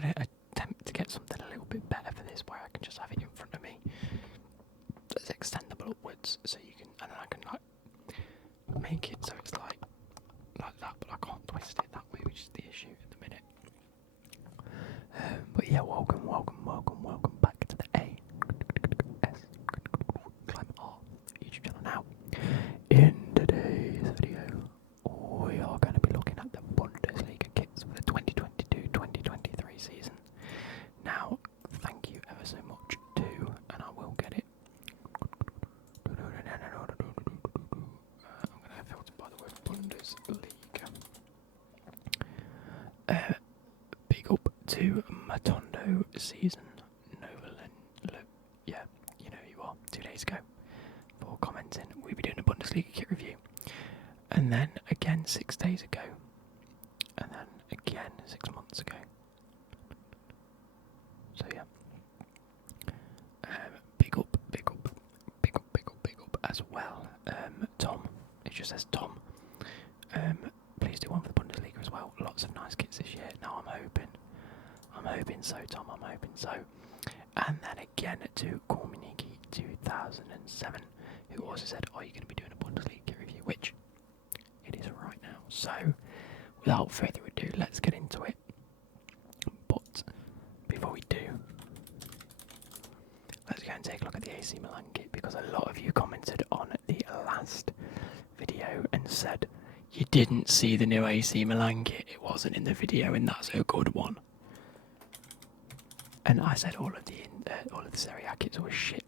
going to attempt to get something a little bit better for this, where I can just have it in front of me. That's extendable upwards, so you can, and then I can like make it so it's like that, but I can't twist it that way, which is the issue at the minute. But yeah, welcome back to the AScleMR YouTube channel. Now, in today's video, we are going to be looking at the Bundesliga kits for the 2022-2023 season. Now, thank you ever so much too, and I will get it. I'm going to filter by the word Bundesliga. Big up to Matondo season Novolen. Yeah, you know who you are. 2 days ago for commenting. We'll be doing a Bundesliga kit review. And then again 6 days ago. And then again 6 months ago. So yeah. Big up as well. Tom. It just says Tom. Please do one for the Bundesliga as well. Lots of nice kits this year. Now I'm hoping so, Tom. I'm hoping so. And then again to Corminiki 2007, who also said, "Are you going to be doing a Bundesliga kit review?" Which it is right now. So, without further ado, let's get into it. But before we do, let's go and take a look at the AC Milan kit, because a lot of you commented on the last video and said you didn't see the new AC Milan kit. It wasn't in the video, and that's a good one. And I said all of the Serie A kits were shit.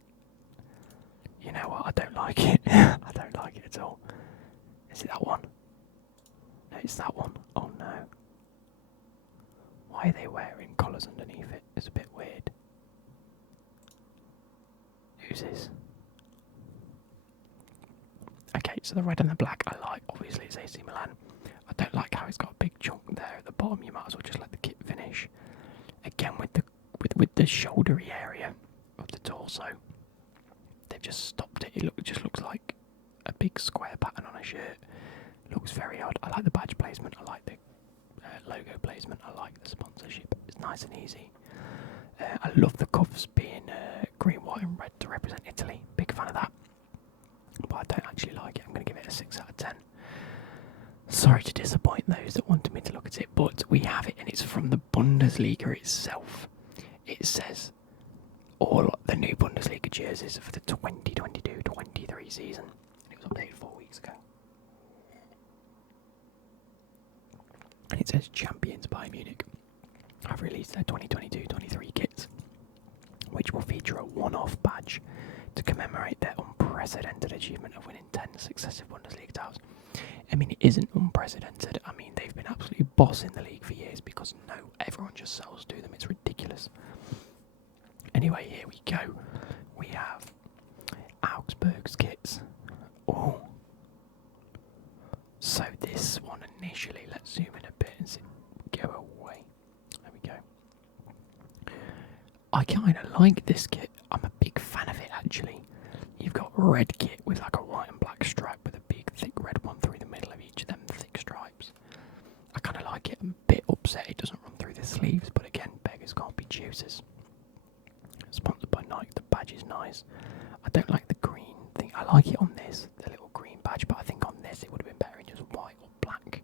You know what? I don't like it. I don't like it at all. Is it that one? No, it's that one. Oh no. Why are they wearing collars underneath it? It's a bit weird. Who's this? Okay, so the red and the black I like. Obviously it's AC Milan. I don't like how it's got a big chunk there at the bottom. You might as well just let the kit finish. Again with the shouldery area of the torso, they've just stopped it. It just looks like a big square pattern on a shirt. Looks very odd. I like the badge placement. I like the logo placement. I like the sponsorship. It's nice and easy. I love the cuffs being green, white and red to represent Italy. Big fan of that. But I don't actually like it. I'm going to give it a 6 out of 10. Sorry to disappoint those that wanted me to look at it, but we have it, and it's from the Bundesliga itself. It says all the new Bundesliga jerseys for the 2022-23 season. It was updated 4 weeks ago. And it says Champions Bayern Munich have released their 2022-23 kits, which will feature a one-off badge to commemorate their unprecedented achievement of winning 10 successive Bundesliga titles. I mean, it isn't unprecedented. I mean, they've been absolutely bossing the league for years, because everyone just sells to them. It's ridiculous. Anyway, here we go. We have Augsburg's kits. Oh. So this one initially, let's zoom in a bit and see. Go away. There we go. I kind of like this kit. I'm a big fan of it, actually. You've got red kit with like a white and black stripe with a big thick red one through the middle of each of them thick stripes. I kind of like it. I'm a bit upset it doesn't run through the sleeves, but again, beggars can't be choosers. Sponsored by Nike. The badge is nice. I don't like the green thing. I like it on this, the little green badge, but I think on this it would have been better in just white or black.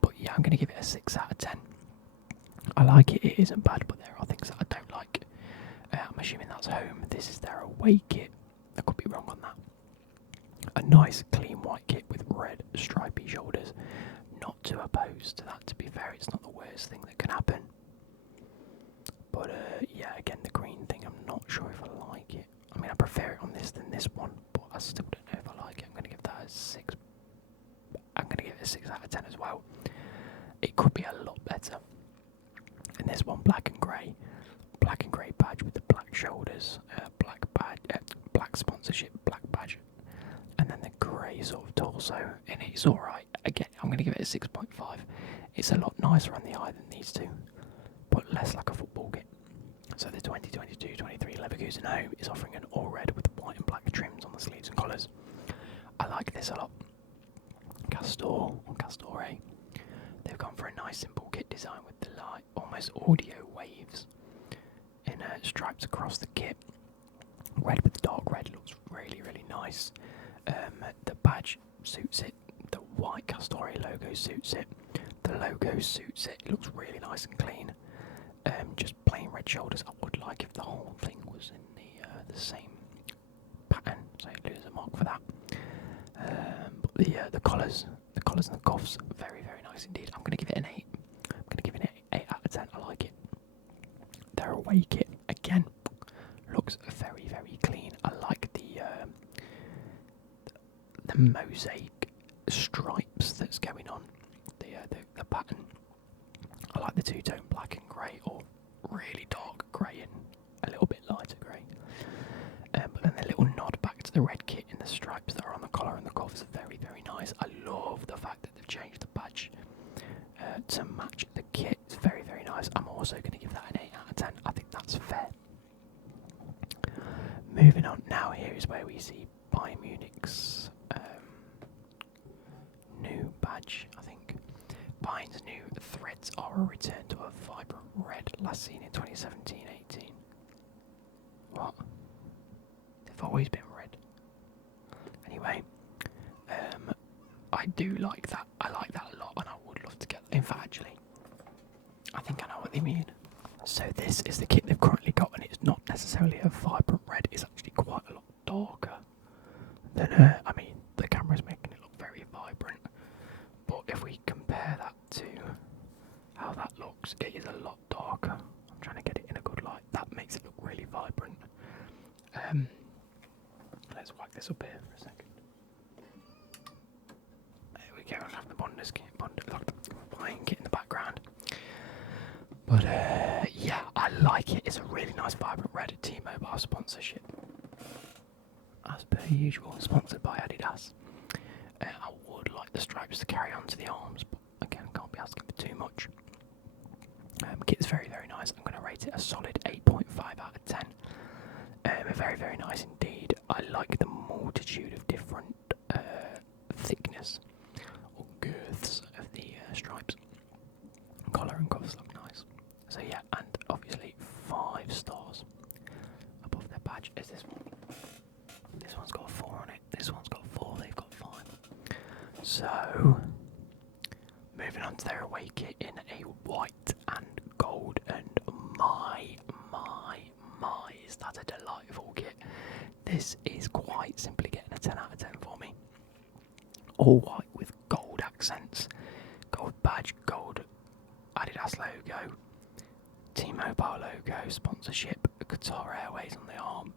But yeah, I'm going to give it a 6 out of 10. I like it. It isn't bad, but there are things that I don't like. I'm assuming that's home. This is their away kit. I could be wrong on that. A nice clean white kit with red stripy shoulders. Not too opposed to that, to be fair. It's not the worst thing that can happen. But yeah, again, the green thing, I'm not sure if I like it. I mean, I prefer it on this than this one, but I still don't know if I like it. I'm going to give that a 6. I'm going to give it a 6 out of 10 as well. It could be a lot better. And this one, black and grey badge with the black shoulders, black sponsorship, black badge, and then the grey sort of torso. And it's alright. Again, I'm going to give it a 6.5. It's a lot nicer on the eye than these two, but less like a football kit. So the 2022-23 Leverkusen home is offering an all red with white and black trims on the sleeves and collars. I like this a lot. Castore. They've gone for a nice simple kit. kit design with the light, almost audio waves in stripes across the kit. Red with dark red looks really, really nice. The badge suits it. The white Castoria logo suits it. The logo suits it. It looks really nice and clean. Just plain red shoulders. I would like if the whole thing was in the same pattern, so you lose a mark for that. But the collars and the cuffs, very, very nice indeed. I'm going to give it an 8. I'm going to give it an 8 out of 10. I like it. Their away kit again looks very, very clean. I like the mosaic stripes that's going on. The pattern. I like the two-tone black and grey, or really dark grey and a little bit lighter grey. But then the little nod back to the red kit in the stripes that are on the collar and the cuffs are very, very nice. I love the fact that they've changed the badge to match the kit. It's very, very nice. I'm also going to give that an 8 out of 10. I think that's fair. Moving on now, here is where we see Bayern Munich's new badge, I think. Bayern's new threads are a return to a vibrant red last seen in 2017-18. What? They've always been red. Anyway, I do like that. I like that a lot, and I would love to get that. In fact, actually, I think I know what they mean. So this is the kit they've currently got, and it's not necessarily a vibrant red. It's actually quite a lot darker than, I mean, the camera's making it look very vibrant. But if we compare that to how that looks, it is a lot darker. I'm trying to get it in a good light. That makes it look really vibrant. Let's whack this up here for a second. There we go. I'll have the Bundesliga playing kit in the background. But yeah, I like it. It's a really nice vibrant red T-Mobile sponsorship. As per usual, sponsored by Adidas. I would like the stripes to carry on to the arms, but again, can't be asking for too much. Kit's very, very nice. I'm going to rate it a solid 8.5 out of 10. Very, very nice indeed. I like the multitude of different thickness or girths of the stripes. Collar and cuffs look nice. So yeah, and obviously 5 stars above their badge is this one. This one's got 4 on it. This one's got 4. They've got 5. So moving on to their away kit in a white and gold, and my, is that a delightful kit. This is quite simply getting a 10 out of 10 for me. All white with gold accents, gold badge, gold Adidas logo, T-Mobile logo, sponsorship, Qatar Airways on the arm,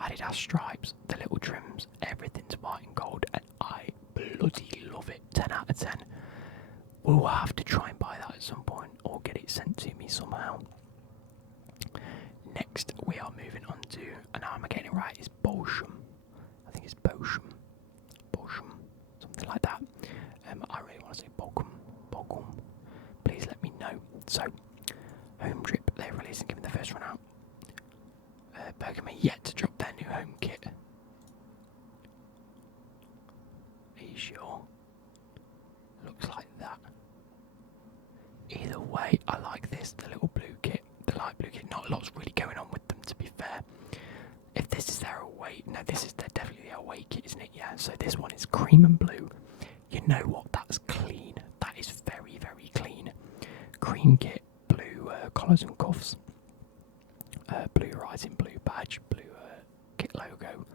Adidas stripes, the little trims, everything's white and gold, and I bloody love it. 10 out of 10. We'll have to try and buy that at some point, or get it sent to me somehow. Next, we are moving on to, and now I'm getting it right, it's Bolsham. I think it's Bolsham, something like that. I really want to say Bolkum. Please let me know. So, home trip, they're releasing, giving the first run out. Bergamo yet to drop their new home kit. Are you sure? Looks like that. Either way, I like this, the little blue kit, the light blue kit. Not a lot's really going on with them, to be fair. If this is their away, no, this is definitely their away kit, isn't it? Yeah, so this one is cream and blue. You know what, that's clean. That is very, very clean. Cream kit, blue collars and cuffs. Blue rising, blue badge, blue kit logo.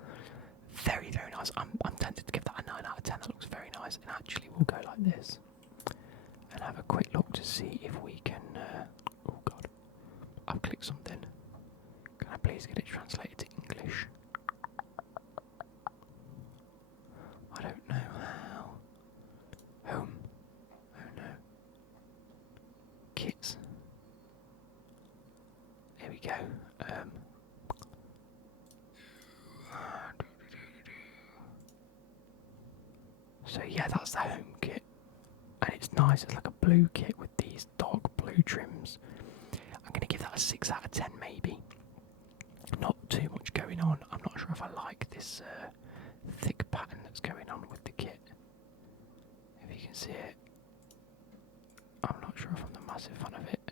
Very, very nice. I'm tempted to give that a 9 out of 10. That looks very nice. And actually, we'll go like this and have a quick look to see if we can. Oh God, I've clicked something. Can I please get it translated to English? I don't know how. Home. Oh no. Kits. Here we go. So yeah, that's the home kit, and it's nice. It's like a blue kit with these dark blue trims. I'm going to give that a 6 out of 10 maybe. Not too much going on. I'm not sure if I like this thick pattern that's going on with the kit. If you can see it. I'm not sure if I'm the massive fan of it.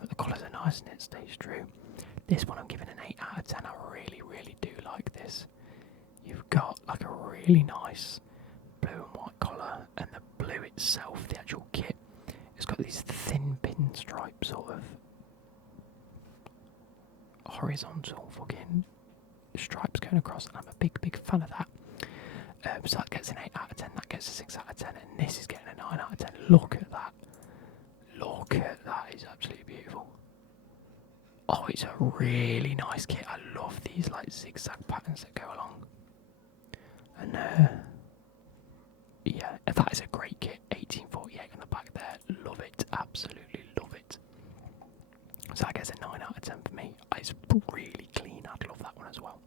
But the colours are nice and it stays true. This one I'm giving an 8 out of 10. I really, really do like this. You've got like a really nice blue and white collar, and the blue itself, the actual kit, it's got these thin pinstripe sort of horizontal fucking stripes going across, and I'm a big, big fan of that. So that gets an 8 out of 10, that gets a 6 out of 10, and this is getting a 9 out of 10. Look at that. Look at that, it's absolutely beautiful. Oh, it's a really nice kit. I love these like zigzag patterns that go along. And yeah, that is a great kit. 1848 on the back there. Love it. Absolutely love it. So I guess a 9 out of 10 for me. It's really clean. I'd love that one as well.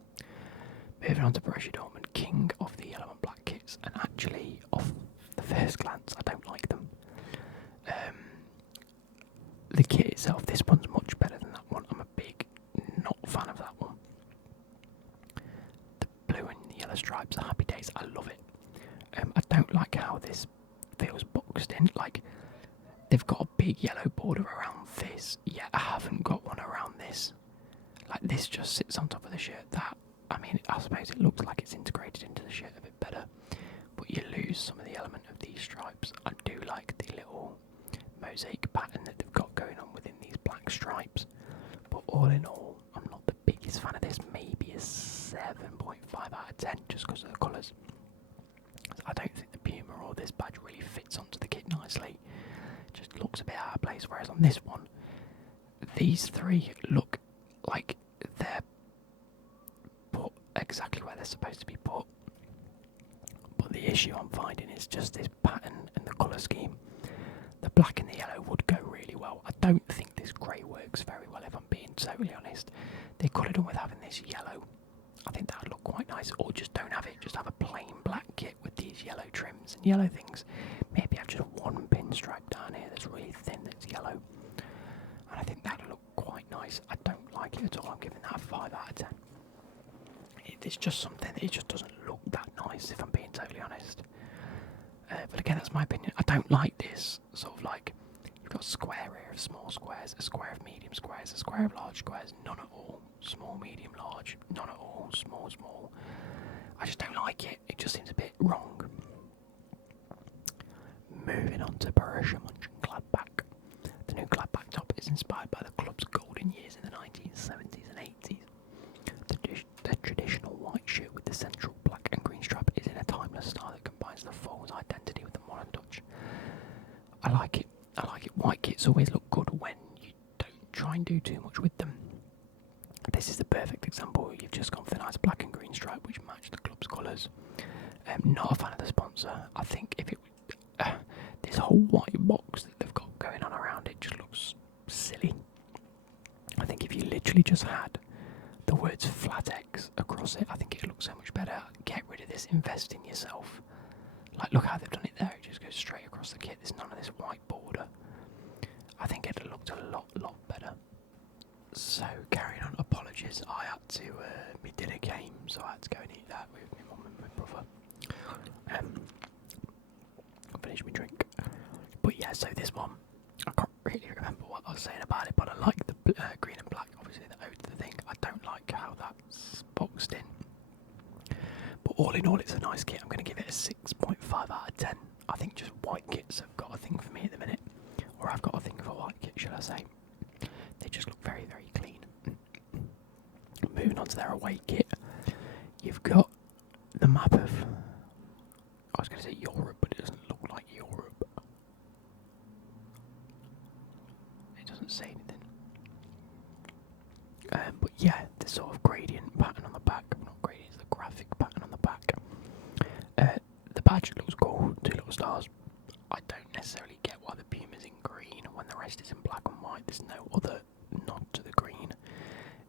Moving on to Borussia Dortmund, king of the yellow and black kits. And actually, off the first glance, I don't like them. The kit itself, this one's much better than that one. I'm a big not fan of that one. The blue and the yellow stripes are happy days. I love it. I don't like how this feels boxed in. Like, they've got a big yellow border around this, yet I haven't got one around this. Like, this just sits on top of the shirt. That, I mean, I suppose it looks like it's integrated into the shirt a bit better, but you lose some of the element of these stripes. I do like the little mosaic pattern that they've got going on within these black stripes, but all in all, I'm not the biggest fan of this. Maybe a 7.5 out of 10 just because of the colours. I don't think the Puma or this badge really fits onto the kit nicely. It just looks a bit out of place, whereas on this one, these three look like they're put exactly where they're supposed to be put. But the issue I'm finding is just this pattern and the colour scheme. The black and the yellow would go really well. I don't think this grey works very well, if I'm being totally honest. They could have done with having this yellow. I think that would look quite nice. Or just don't have it. Just have a plain black kit with these yellow trims and yellow things. Maybe have just one pinstripe down here that's really thin that's yellow. And I think that would look quite nice. I don't like it at all. I'm giving that a 5 out of 10. It's just something that it just doesn't look that nice, if I'm being totally honest. But again, that's my opinion. I don't like this sort of like, you've got a square here of small squares, a square of medium squares, a square of large squares, none at all. Small, medium, large, none at all. Small, small. I just don't like it. It just seems a bit wrong. Moving on to Borussia Mönchengladbach. The new Gladbach top is inspired by the club's golden years in the 1970s and 80s. The traditional white shirt with the central black and green stripe is in a timeless style that combines the forwards' identity with the modern touch. I like it. I like it. White kits always look good when you don't try and do too much with them. This is the perfect example. You've just gone for the nice black and green stripe which match the club's colours. Not a fan of the sponsor. I think if it this whole white box that they've got going on around it just looks silly. I think if you literally just had the words flat X across it, I think it looks so much better. Get rid of this, invest in yourself. Like, look how they've done it there. It just goes straight across the kit. There's none of this white border. I think it'd have looked a lot better. So, carrying on, apologies. I had to, we did a game, so I had to go and eat that with my mum and my brother. Finish my drink. But yeah, so this one, I can't really remember what I was saying about it, but I like the green and black, obviously the ode to the thing. I don't like how that's boxed in. But all in all, it's a nice kit. I'm going to give it a 6.5 out of 10. I think just white kits have got a thing for me at the minute. Or I've got a thing for white kits, should I say. They just look very, very clean. Moving on to their away kit. You've got the map of, I was going to say Europe, but it doesn't look like Europe. It doesn't say anything. But yeah, the sort of gradient pattern on the back. Not gradient, it's the graphic pattern on the back. The badge looks cool, 2 little stars. I don't necessarily get why the Puma's in green when the rest is in black and white. There's no other nod to the green.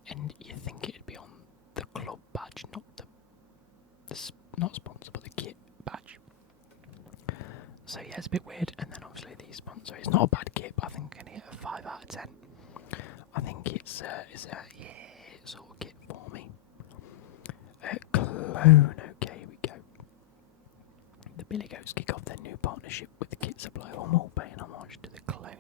And you think it'd be on the club badge, not not sponsor, but the kit badge. So yeah, it's a bit weird. And then obviously the sponsor is not a bad kit, but I think I'm going to get a 5 out of 10. I think it's a sort of kit for me. Cologne, okay, here we go. The Billy Goats kick off their new partnership with the kit supplier Hummel, paying homage to the Cologne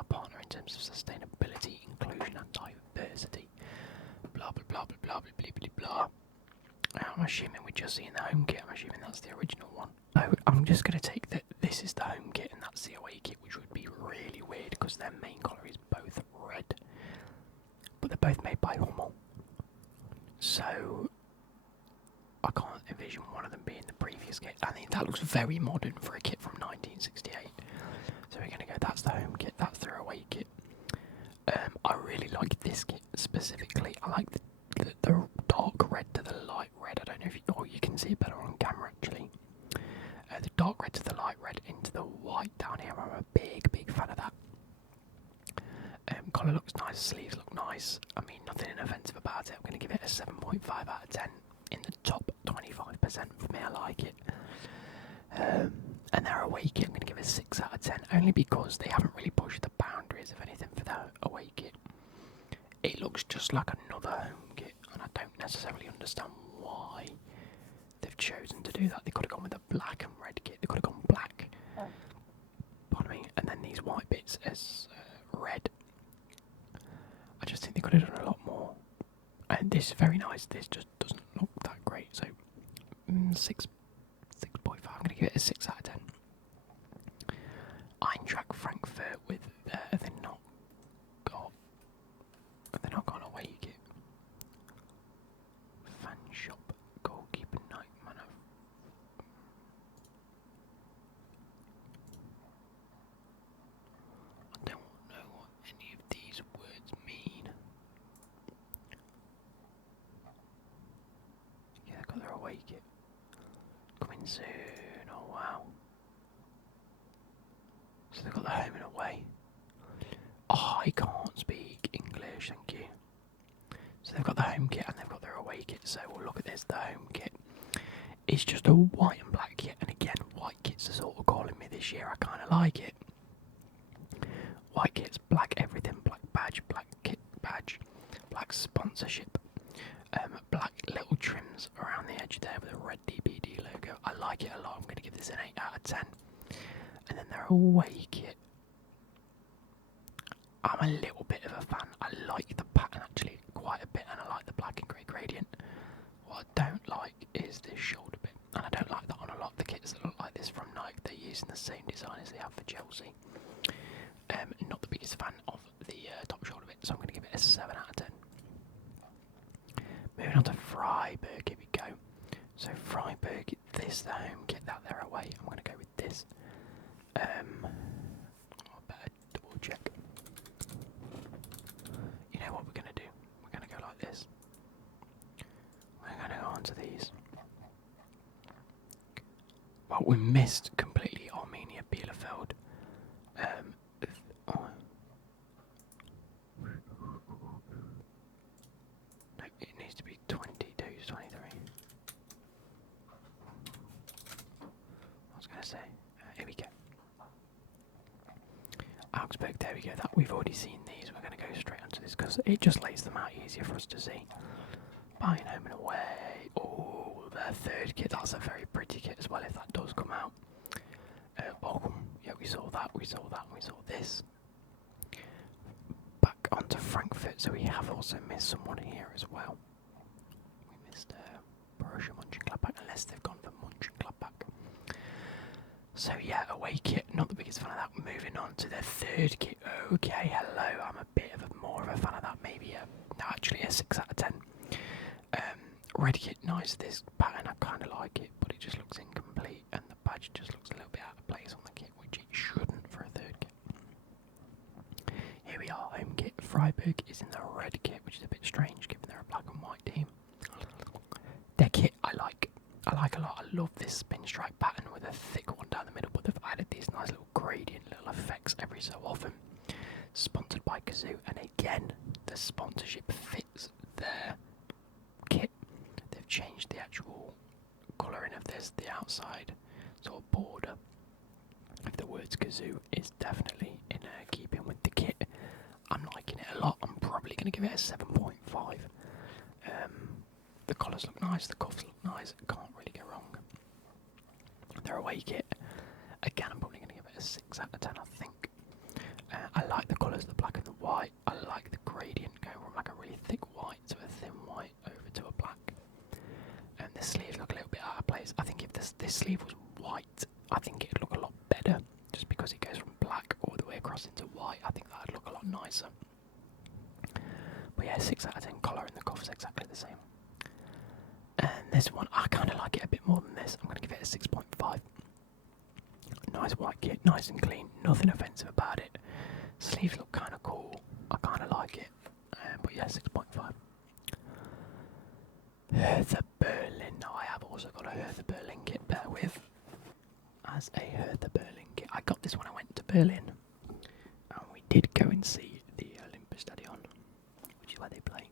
our partner in terms of sustainability, inclusion and diversity. Blah blah blah blah blah blah blah blah blah. I'm assuming we're just seeing the home kit. I'm assuming that's the original one. So I'm just going to take that this is the home kit and that's the away kit, which would be really weird because their main colour is both red, but they're both made by Hummel. So I can't envision one of them being the previous kit. I think that looks very modern for a kit from 1968. So we're going to go, that's the home kit, that's their away kit. I really like this kit specifically. I like the dark red to the light red. I don't know if you can see it better on camera actually. The dark red to the light red into the white down here. I'm a big fan of that. Collar looks nice, sleeves look nice. I mean, nothing offensive about it. I'm going to give it a 7.5 out of 10. In the top 25% for me, I like it. And their away kit, I'm going to give it a 6 out of 10, only because they haven't really pushed the boundaries of anything for their away kit. It looks just like another home kit, and I don't necessarily understand why they've chosen to do that. They could have gone with a black and red kit. They could have gone black, pardon me, and then these white bits as red. I just think they could have done a lot more. And this is very nice. This just doesn't look that great. So 6.5. I'm going to give it a 6 out of 10. Eintracht Frankfurt with they're not got away kit. Fan shop goalkeeper night manner. I don't know what any of these words mean. Yeah, they've got their away kit. Coming soon. Oh wow. So they've got the home and away. Oh, I can't speak English, thank you. So they've got the home kit and they've got their away kit. So we'll look at this. The home kit is just a white and black kit. And again, white kits are sort of calling me this year. I kind of like it. White kit's black everything. Black badge, black kit badge, black sponsorship. Black little trims around the edge there with a red DPD logo. I like it a lot. I'm going to give this an 8 out of 10. And then their away kit. I'm a little bit of a fan. I like the pattern actually quite a bit, and I like the black and grey gradient. What I don't like is this shoulder bit, and I don't like that on a lot of the kits that look like this from Nike. They're using the same design as they have for Chelsea. Not the biggest fan of the top shoulder bit, so I'm going to give it a 7 out of 10. Moving on to Freiburg, here we go. So Freiburg, this the home kit, that they're away. I'm going to go with this. I better double check. You know what we're going to do? We're going to go like this. We're going to go onto these. Well, we missed completely Armenia Bielefeld. No, it needs to be 22, 23. I was going to say, here we go. Augsburg, there we go. That we've already seen these. We're going to go straight onto this because it just lays them out easier for us to see. Buying home and away. Oh, their third kit. That's a very pretty kit as well. If that does come out. Bochum. Yeah, we saw that. We saw that. We saw this. Back onto Frankfurt. So we have also missed someone here as well. We missed Borussia Mönchengladbach, unless they've gone for Mönchengladbach. So yeah, away kit, not the biggest fan of that. Moving on to their third kit. Okay, hello, I'm a bit of more of a fan of that. Maybe no, actually a 6 out of 10. Red kit, nice. This pattern, I kind of like it, but it just looks incomplete, and the badge just looks a little bit out of place on the kit, which it shouldn't for a third kit. Here we are, home kit. Freiburg is in the red kit, which is a bit strange given they're a black and white team. Their kit, I like a lot. I love this spin stripe pattern with a thick one down the middle, but they've added these nice little gradient little effects every so often. Sponsored by Kazoo, and again, the sponsorship fits their kit. They've changed the actual colouring of this, the outside sort of border of the words Kazoo is definitely in keeping with the kit. I'm liking it a lot. I'm probably going to give it a 7.5. The collars look nice, the cuffs look nice, can't really go wrong. Their away kit, again, I'm probably going to give it a 6 out of 10, I think. I like the colours, the black and the white. I like the gradient going from like a really thick white to a thin white over to a black. And the sleeves look a little bit out of place. I think if this sleeve was white, I think it'd look a lot better. Just because it goes from black all the way across into white, I think that'd look a lot nicer. But yeah, 6 out of 10 collar and the cuff's exactly the same. And this one, I kind of like it a bit more than this. I'm going to give it a 6.5. Nice white kit, nice and clean, nothing offensive about it. Sleeves look kind of cool, I kind of like it. But yeah, 6.5. Hertha Berlin. Now I have also got a Hertha Berlin kit, bear with. As a Hertha Berlin kit. I got this when I went to Berlin. And we did go and see the Olympiastadion, which is where they play.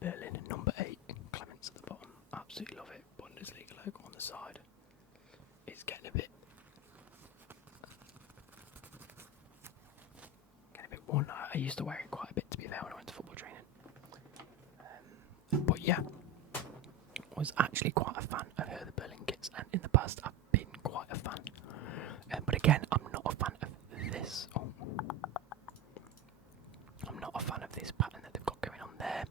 Berlin, number 8, Clements at the bottom. Absolutely love it. Bundesliga logo on the side. It's getting a bit worn. I used to wear it quite a bit, to be fair, when I went to football training. But yeah, I was actually quite a fan of Hertha Berlin kits, and in the past I've been quite a fan. But again, I'm not a fan of this. I'm not a fan of this pattern that they've got going on there.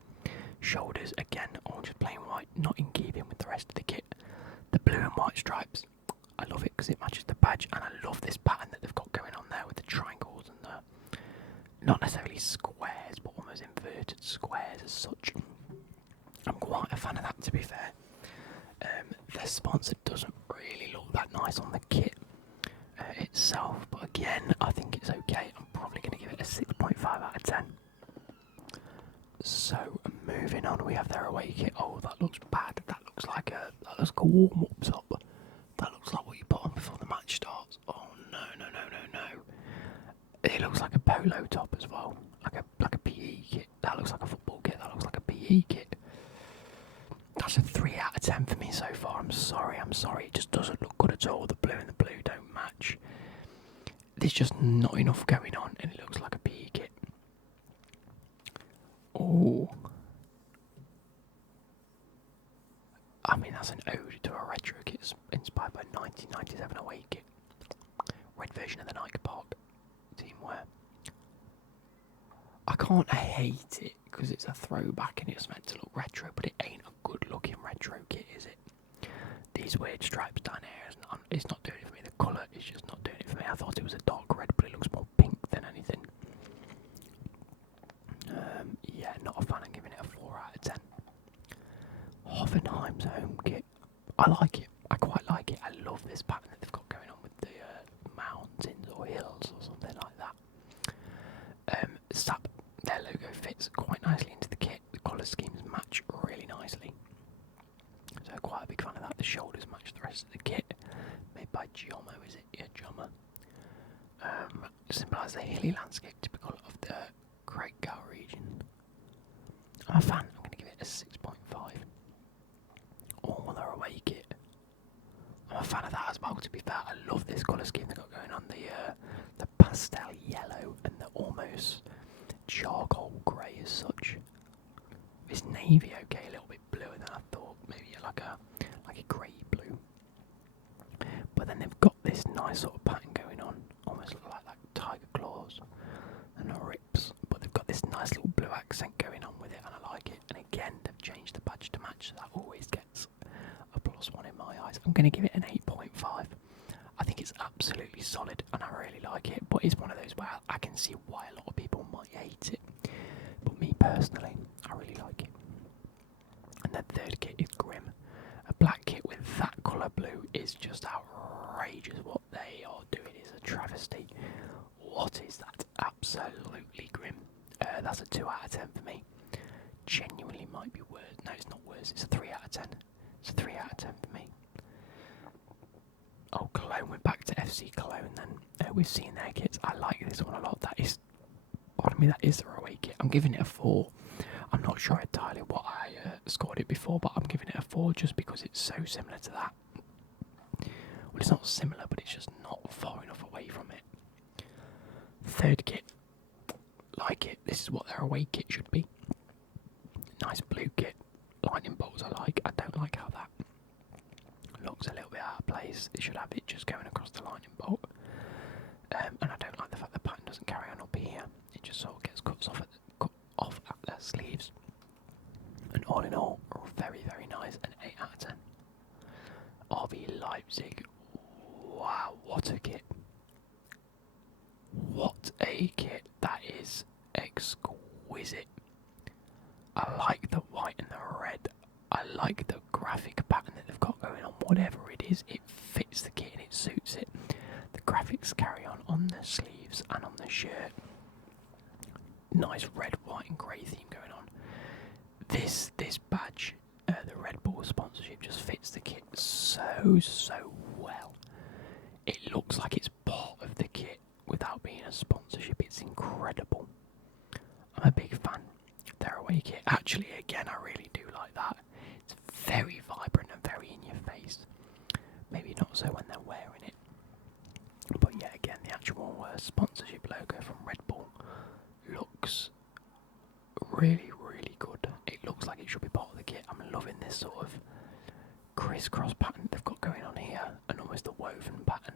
Shoulders, again, all just plain white, not in keeping with the rest of the kit. The blue and white stripes, I love it because it matches the badge, and I love this pattern that they've got going on there with the triangles and the, not necessarily squares, but almost inverted squares as such. I'm quite a fan of that, to be fair. The sponsor doesn't really look that nice on the kit itself, but again, I think it's okay. I'm probably going to give it a 6.5 out of 10. So, moving on, we have their away kit. Oh, that looks bad. That looks like a warm-up top. That looks like what you put on before the match starts. Oh no. It looks like a polo top as well, like a PE kit. That looks like a football kit. That looks like a PE kit. That's a 3 out of 10 for me so far. I'm sorry. It just doesn't look good at all. The blue and the blue don't match. There's just not enough going on, and it looks like a PE kit. Oh, I mean, that's an ode to a retro kit inspired by 1997 away kit. Red version of the Nike Park team wear. I can't hate it because it's a throwback and it's meant to look retro, but it ain't a good looking retro kit, is it? These weird stripes down here, it's not doing it for me. The colour is just not doing it for me. I thought it was a dark red, but it looks more pink than anything. Yeah, not a fan. I'm giving it a 4 out of 10. Hoffenheim's home kit. I like it. I quite like it. I love this pattern that they've got going on with the mountains or hills or something like that. Their logo fits quite nicely into the kit. The colour schemes match really nicely. So quite a big fan of that. The shoulders match the rest of the kit. Made by Giomo, is it? Yeah, Giomo. Symbolises the hilly landscape typical of the Kraichgau region. I'm a fan. I'm going to give it a 6.5. Oh, their away kit. I'm a fan of that as well, to be fair. I love this colour scheme they've got going on. The pastel yellow and the almost charcoal grey as such. It's navy, okay, a little bit bluer than I thought. Maybe like a grey blue. But then they've got this nice sort of pattern going on. Almost look like tiger claws and rips. But they've got this nice little blue accent going on with it, and I like it. And again, they've changed the badge to match, so that always gets a +1 in my eyes. I'm going to give it an 8.5. I think it's absolutely solid, and I really like it. But it's one of those where I can see why a lot of people might hate it. But me personally, I really like it. And the third kit is Grim. A black kit with that colour blue is just outrageous. What they are doing is a travesty. What is that? Absolutely Grim. That's a 2 out of 10 for me. Genuinely might be worse. No, it's not worse. It's a 3 out of 10. It's a 3 out of 10 for me. Oh, Cologne. We're back to FC Cologne then. We've seen their kits. I like this one a lot. That is their away kit. I'm giving it a 4. I'm not sure entirely what I scored it before, but I'm giving it a 4 just because it's so similar to that. Well, it's not similar, but it's just not far enough away from it. Third kit. Like it. This is what their away kit should be. Nice blue kit. Lightning bolts I like. I don't like how that looks a little bit out of place. It should have it just going across the lightning bolt. And I don't like the fact the pattern doesn't carry sleeves. And all in all, very, very nice, an 8 out of 10. RB Leipzig, wow, what a kit. What a kit, that is exquisite. I like the white and the red. I like the graphic pattern that they've got going on. Whatever it is, it fits the kit and it suits it. The graphics carry on the sleeves and on the shirt. Nice red, white and grey theme going on. This badge, the Red Bull sponsorship, just fits the kit so well. It looks like it's part of the kit without being a sponsorship. It's incredible. I'm a big fan. Their away kit, actually, again, I really do like that. It's very vibrant and very in your face. Maybe not so when they're wearing it. But yeah, again, the actual sponsorship logo from Red Bull looks really, really good. It looks like it should be part of the kit. I'm loving this sort of crisscross pattern they've got going on here, and almost a woven pattern.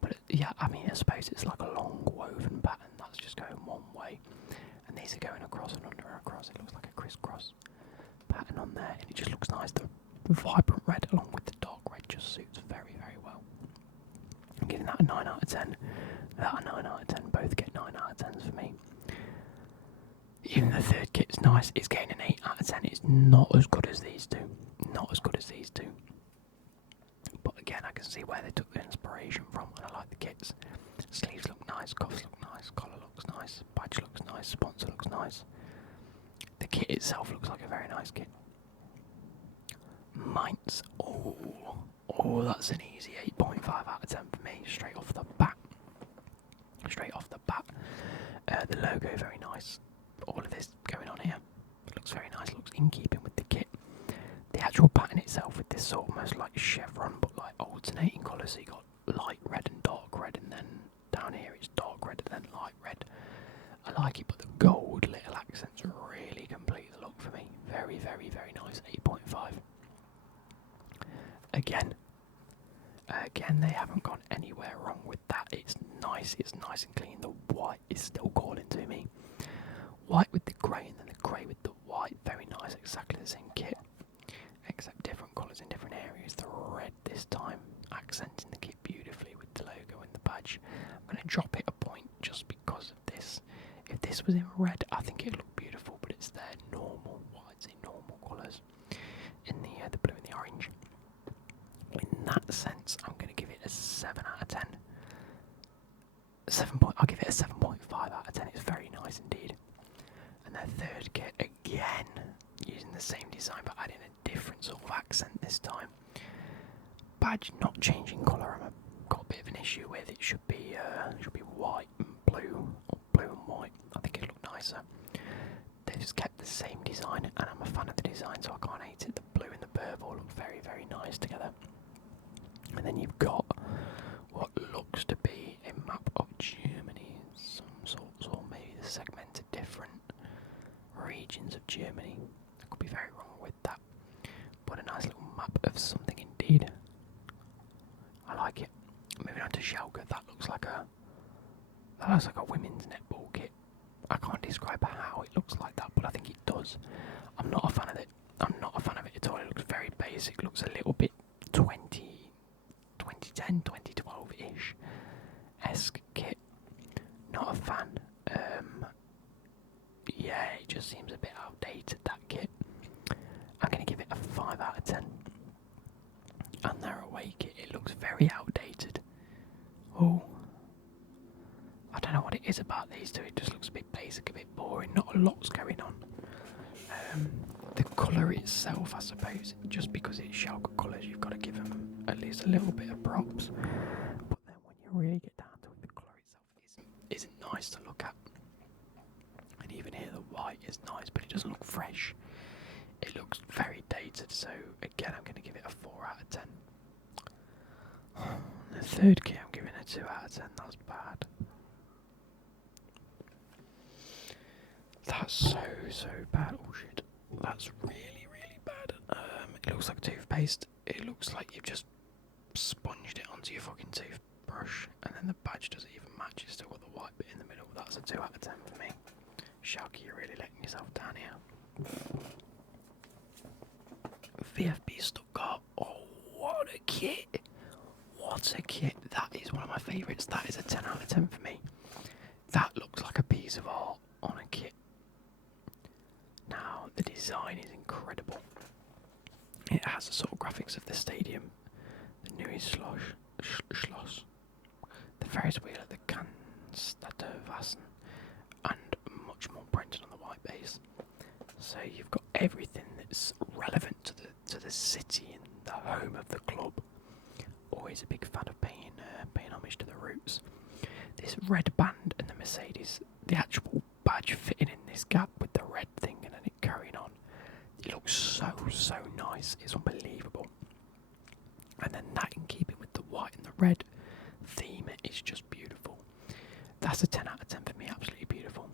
But yeah, I mean, I suppose it's like a long woven pattern that's just going one way, and these are going across and under and across. It looks like a crisscross pattern on there, and it just looks nice. The vibrant red along with the dark red just suits very, very well. I'm giving that a 9 out of 10. That a 9 out of 10. Both get 9 out of 10s for me. Even the third kit's nice. It's getting an 8 out of 10. It's not as good as these two. Not as good as these two. But again, I can see where they took the inspiration from, and I like the kits. Sleeves look nice, cuffs look nice, collar looks nice, badge looks nice, sponsor looks nice. The kit itself looks like a very nice kit. Mainz. Oh, that's an easy 8.5 out of 10 for me, straight off the bat. Straight off the bat. The logo, very nice. All of this going on here looks very nice, looks in keeping with the kit. The actual pattern itself with this sort of almost like chevron but like alternating colours, so you got light red and dark red, and then down here it's dark red and then light red. I like it, but the gold little accents really complete the look for me. Very, very, very nice. 8.5. Again, they haven't gone anywhere wrong with that. It's nice and clean. The white is still calling to me. White with the grey and then the grey with the white. Very nice, exactly the same kit, except different colours in different areas. The red this time accenting the kit beautifully with the logo and the badge. I'm going to drop it a point just because of this. If this was in red, I think it'd look beautiful, but it's their normal, what I'd say normal colours in the blue and the orange. In that sense, I'm going to give it a 7 out of 10. I'll give it a 7.5 out of 10. It's very nice indeed. And the third kit, again, using the same design but adding a different sort of accent this time. Badge not changing colour. I've got a bit of an issue with. It should be white and blue, or blue and white. I think it'd look nicer. They've just kept the same design, and I'm a fan of the design, so I can't hate it. The blue and the purple look very, very nice together. And then you've got what looks to be a map of Germany, some sorts, or maybe the segmented different regions of Germany. I could be very wrong with that, but a nice little map of something indeed. I like it. Moving on to Schalke, that looks like a women's netball kit. I can't describe how it looks like that, but I think it does. I'm not a fan of it. I'm not a fan of it at all. It looks very basic. Looks a little bit 2010, 2012-ish esque kit. Not a fan. Yeah, it just seems a bit outdated, that kit. I'm going to give it a 5 out of 10. And their away kit, it looks very outdated. Oh, I don't know what it is about these two. It just looks a bit basic, a bit boring. Not a lot's going on. The colour itself, I suppose, just because it's Schalke colours, you've got to give them at least a little bit of props. But then when you really get down to it, the colour itself isn't nice to look at. And even here, the white is nice, but it doesn't look fresh. It looks very dated, so again, I'm going to give it a 4 out of 10. The third kit, I'm giving a 2 out of 10. That's bad. That's so bad. Oh shit. That's really, really bad. It looks like toothpaste. It looks like you've just sponged it onto your fucking toothbrush, and then the badge doesn't even match. It's still got the white bit in the middle. That's a 2 out of 10 for me. Schalke, you're really letting yourself down here. VFB Stuttgart. Oh, what a kit! What a kit! That is one of my favourites. That is a 10 out of 10 for me. That looks like a piece of art on a kit. Now, the design is incredible. It has the sort of graphics of the stadium, the Neue Schloss, the Ferris wheel at the Cannstatter and much more printed on the white base. So you've got everything that's relevant to the city and the home of the club. Always a big fan of paying homage to the roots. This red band and the Mercedes, the actual badge fitting in this gap with the red thing and then it carrying on. It looks so nice. It's unbelievable. And then that in keeping with the white and the red theme is just beautiful. That's a 10 out of 10 for me. Absolutely beautiful.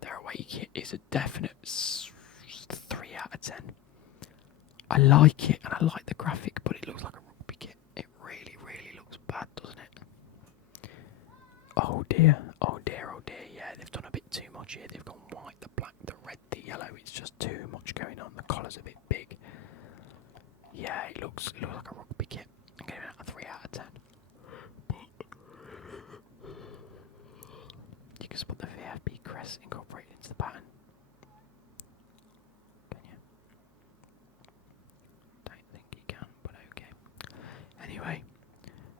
Their away kit is a definite 3 out of 10. I like it and I like the graphic, but it looks like a rugby kit. It really looks bad, doesn't it? Oh dear. Yeah, they've done a bit too much here. They've gone white, the black, the red, the yellow. It's just too much going on. The collar's a bit big. Yeah, it looks like a rugby kit. I'm giving it a 3 out of 10. You can spot the VFB crest incorporated into the pattern. Can you? Don't think you can, but okay. Anyway,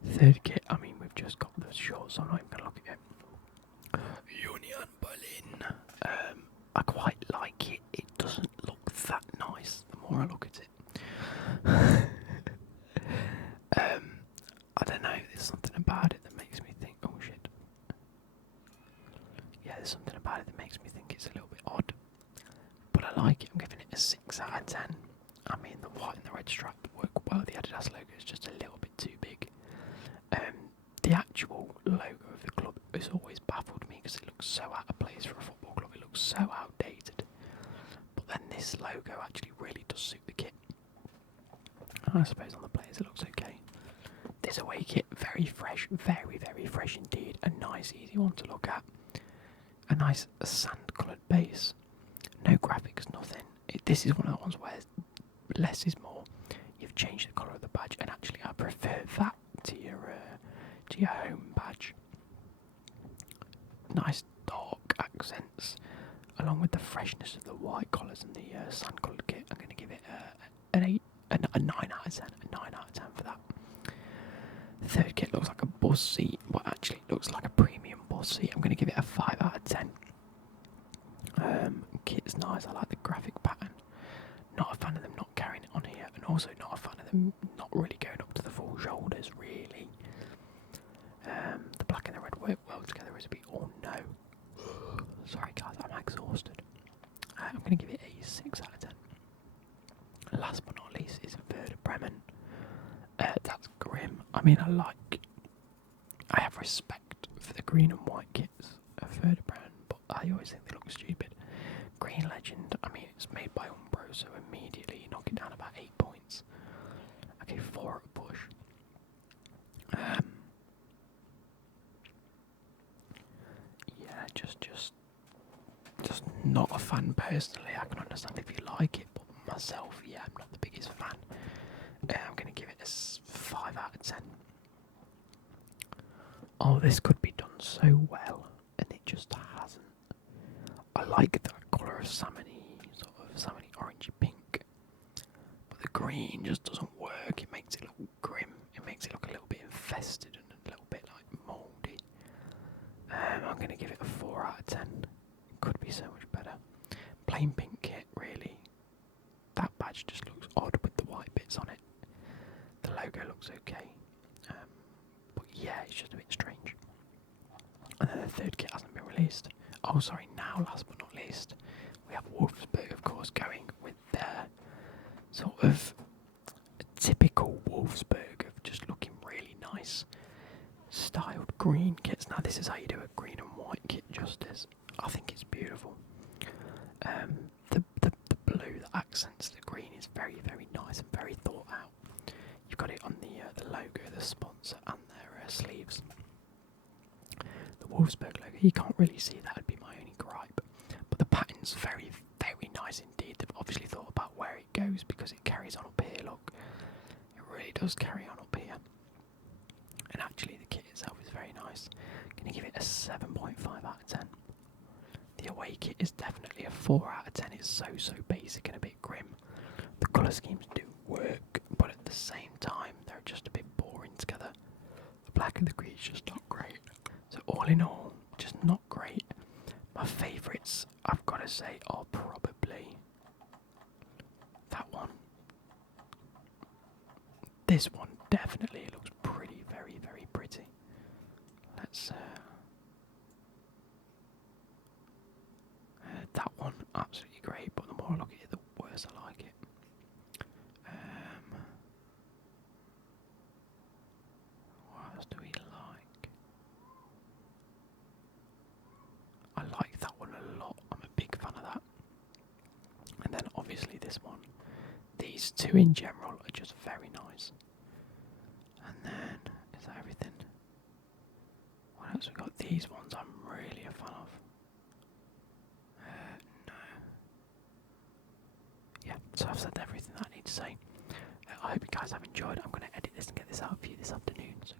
third kit. I mean, we've just got the shorts. So I'm not even gonna look at it. Union Berlin. I quite like it. It doesn't look that nice. The more I look at it. I don't know, there's something about it that makes me think, oh shit. Yeah, there's something about it that makes me think it's a little bit odd. But I like it, I'm giving it a 6 out of 10. I mean, the white and the red stripe work well. The Adidas logo is just a little bit too big. The actual logo of the club has always baffled me because it looks so out of place for a football club. It looks so outdated. But then this logo actually really does suit the kit. I suppose on the players it looks okay. This away kit, very fresh, very fresh indeed. A nice, easy one to look at. A nice sand-coloured base. No graphics, nothing. This is one of the ones where less is more. You've changed the colour of the badge, and actually I prefer that to your home badge. Nice dark accents, along with the freshness of the white colours and the sand-coloured kit. I'm going to give it a 9 out of 10. A 9 out of 10 for that. The third kit looks like a bus seat, but actually it looks like a premium bus seat. I'm going to give it a 5 out of 10. Kit's nice. I like the graphic pattern. Not a fan of them not carrying it on here, and also not a fan of them not really going up to the full shoulders, really. The black and the red work well together as a bit. Oh no. Sorry guys, I'm exhausted. I'm going to give it a 6 out of 10. Last but not least is Werder Bremen. That's grim. I mean, I have respect for the green and white kits of Werder Bremen, but I always think they look stupid. Green Legend, I mean, it's made by Umbro, so immediately you knock it down about 8 points. Okay, 4 at a push. Yeah, just not a fan personally. I can understand if you like it, but myself, yeah, I'm not the biggest fan. I'm going to give it a 5 out of 10. Oh, this could be done so well, and it just hasn't. I like that colour of salmony orangey pink, but the green just doesn't work. It makes it look grim. It makes it look a little bit infested and a little bit like mouldy. I'm going to give it a 4 out of 10. It could be so much better. Plain pink kit, really. That badge just looks odd with the white bits on it. The logo looks okay, but yeah, it's just a bit strange. And then the third kit hasn't been released. Oh, sorry, now last but not least, we have Wolfsburg, of course, going with their sort of typical Wolfsburg of just looking really nice, styled green kits. Now, this is how you do a green and white kit justice. I think it's beautiful. The blue that accents the green is very nice and very thought out. You've got it on the logo, the sponsor, and their sleeves. The Wolfsburg logo, you can't really see that, would be my only gripe. But the pattern's very nice indeed. They've obviously thought about where it goes because it carries on up here, look. It really does carry on up here. And actually the kit itself is very nice. I'm going to give it a 7.5 out of 10. The away kit is definitely a 4 out of 10. It's so basic and a bit grim. The colour schemes do work, but at the same time they're just a bit boring together. The black and the green is just not great. So all in all, just not great. My favourites, I've got to say, are probably that one. This one definitely looks pretty, very pretty. Let's that one, absolutely great, but the more I look at it, the worse I like it. What else do we like? I like that one a lot. I'm a big fan of that. And then obviously this one. These two in general are just very nice. And then, is that everything? What else we got? These ones I'm really a fan of. No. Yeah, so I've said everything that I need to say. I hope you guys have enjoyed. I'm going to edit this and get this out for you this afternoon. So